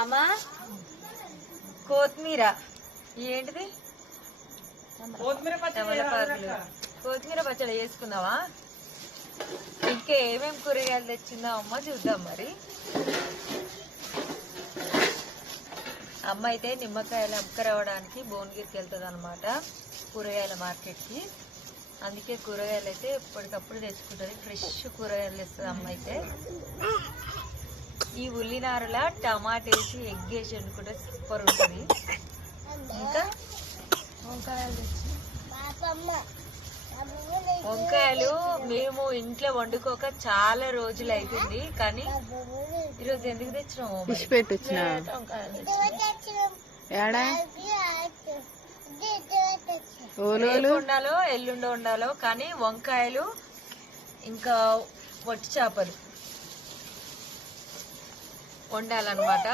అమ్మా కొత్తిమీర ఏంటిది? కొత్తిమీర పచ్చడి వేసుకున్నావా? ఇంకా ఏమేమి కూరగాయలు తెచ్చిందా అమ్మ చూద్దాం మరి. అమ్మ అయితే నిమ్మకాయలు అమ్మకరావడానికి భువనగిరికి వెళ్తుంది అనమాట, కూరగాయల మార్కెట్కి. అందుకే కూరగాయలు అయితే ఎప్పటికప్పుడు తెచ్చుకుంటుంది, ఫ్రెష్ కూరగాయలు తెస్తుంది అమ్మ అయితే. ఈ ఉల్లినారల టమాటా వేసి ఎగ్ వేసి వండుకుంటే సూపర్ ఉంటుంది. ఇంకా వంకాయలు మేము ఇంట్లో వండుకోక చాలా రోజులు అవుతుంది, కానీ ఈరోజు ఎందుకు తెచ్చినాము? వండాలో ఎల్లుండో వండాలో, కానీ వంకాయలు ఇంకా వట్టి చేపలు వండాలన్నమాట.